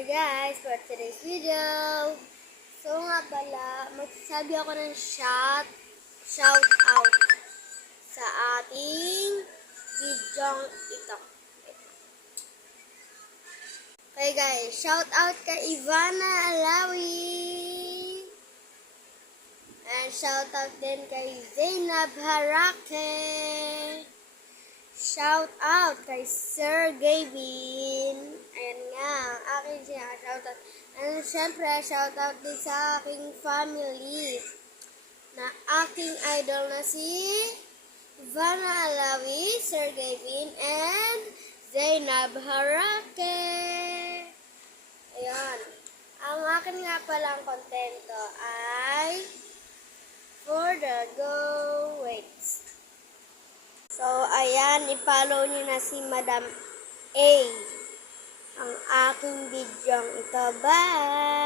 Hi guys, for today's video. So nga pala, magsasabi ako ng shout out sa ating video ito. Okay guys, shout out kay Ivana Alawi. And shout out din kay Zainab Harake. Shout out kay Sir Gavin. Ayan nga, akin siya. Shout out. And syempre, shout out din sa aking family na aking idol na si Ivana Alawi, Sir Gavin, and Zainab Harake. Ayan. Ang akin nga palang kontento ay for the go waits. So, ayan, i-follow niyo na si Madam A. Ang aking video ito. Bye!